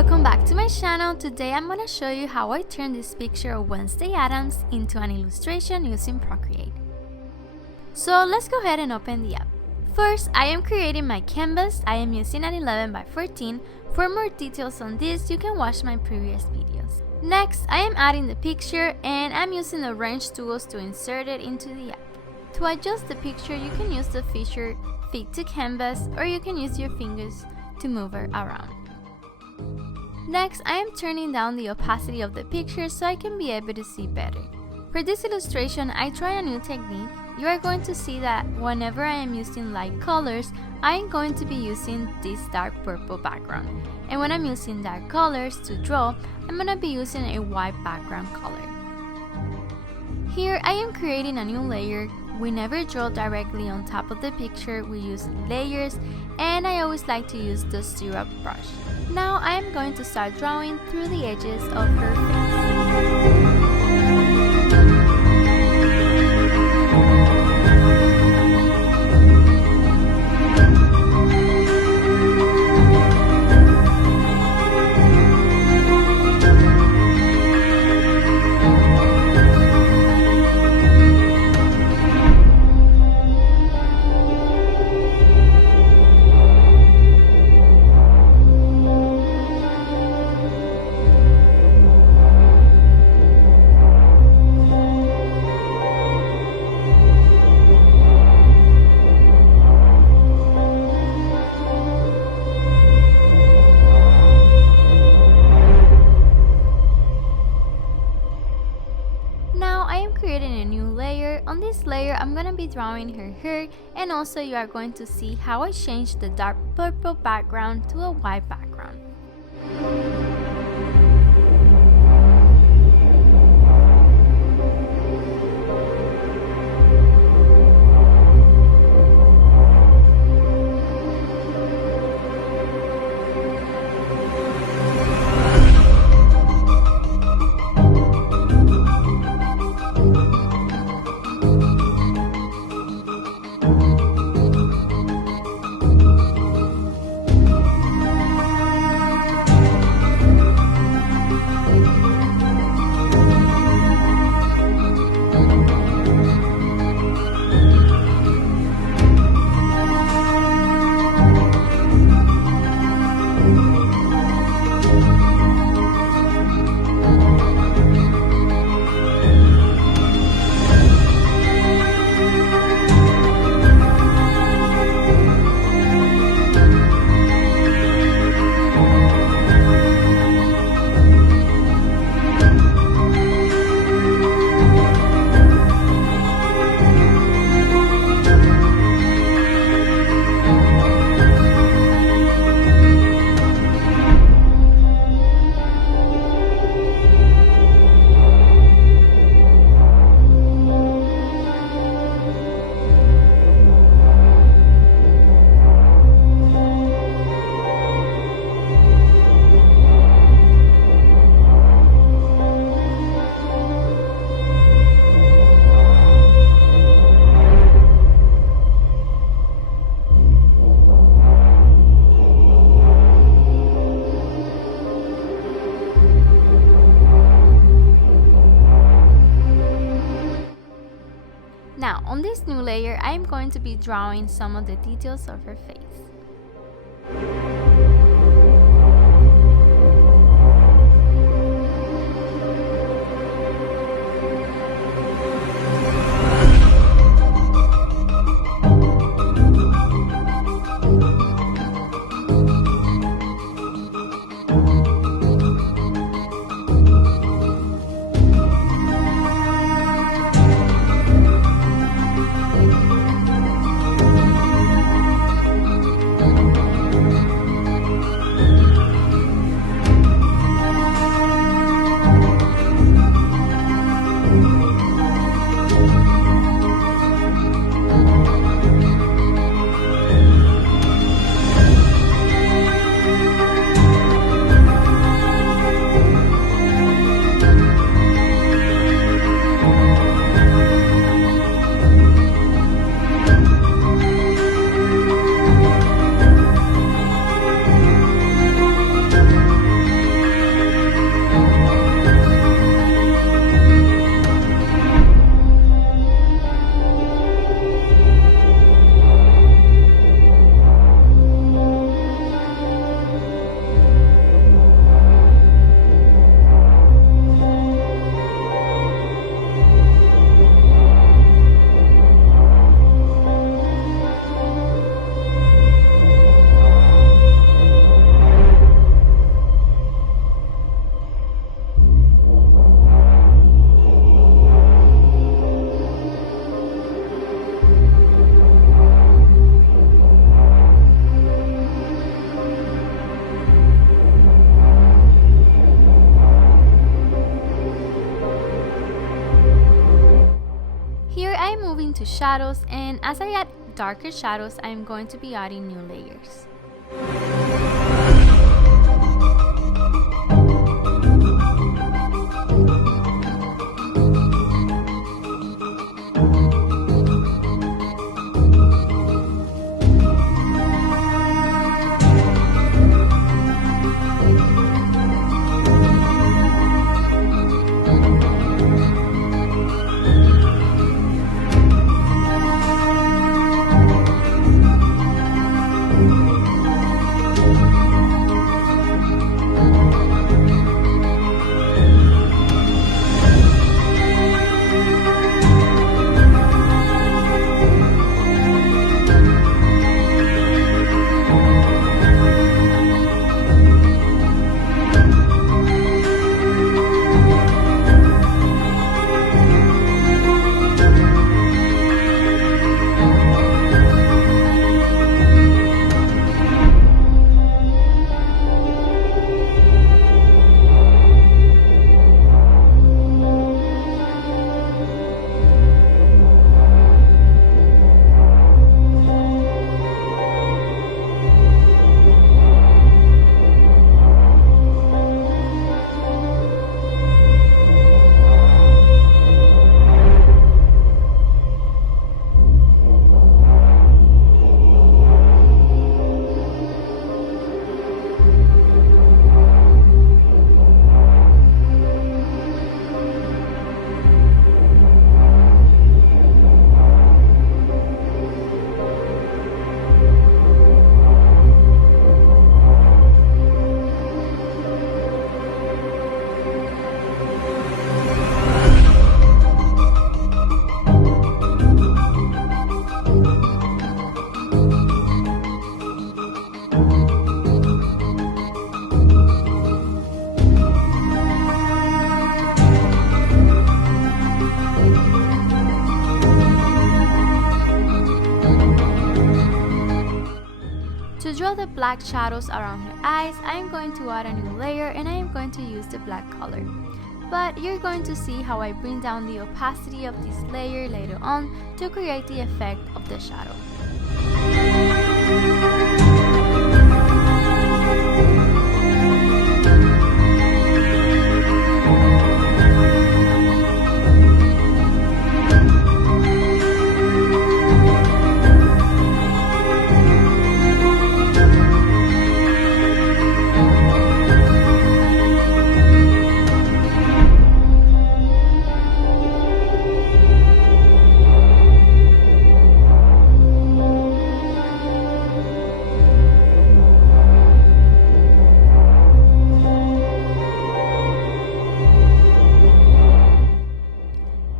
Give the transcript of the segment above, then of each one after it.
welcome back to my channel. Today I'm gonna show you how I turned this picture of Wednesday Addams into an illustration using Procreate. So let's go ahead and open the app. First, I am creating my canvas. I am using an 11 by 14. For more details on this, you can watch my previous videos. Next, I am adding the picture and I'm using the wrench tools to insert it into the app. To adjust the picture, you can use the feature Fit to Canvas, or you can use your fingers to move it around. Next, I am turning down the opacity of the picture so I can be able to see better. For this illustration, I try a new technique. You are going to see that whenever I am using light colors, I am going to be using this dark purple background. And when I'm using dark colors to draw, I'm going to be using a white background color. Here, I am creating a new layer. We never draw directly on top of the picture, we use layers, and I always like to use the syrup brush. Now I am going to start drawing through the edges of her face. Now I am creating a new layer. On this layer, I'm going to be drawing her hair, and also you are going to see how I changed the dark purple background to a white background. Now, on this new layer, I am going to be drawing some of the details of her face. shadows, and as I add darker shadows, I'm going to be adding new layers. To draw the black shadows around her eyes, I am going to add a new layer and I am going to use the black color. But you're going to see how I bring down the opacity of this layer later on to create the effect of the shadow.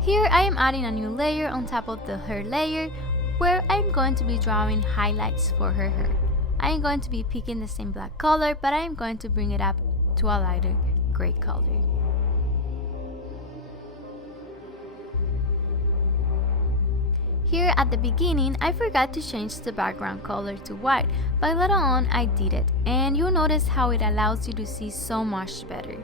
Here I am adding a new layer on top of the hair layer where I'm going to be drawing highlights for her hair. I am going to be picking the same black color, but I am going to bring it up to a lighter gray color. Here at the beginning, I forgot to change the background color to white, but later on I did it, and you'll notice how it allows you to see so much better.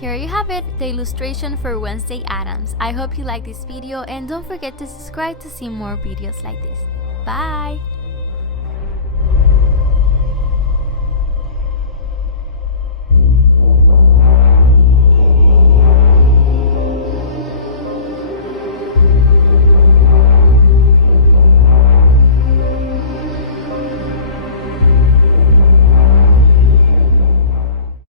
Here you have it, the illustration for Wednesday Addams. I hope you like this video and don't forget to subscribe to see more videos like this. Bye!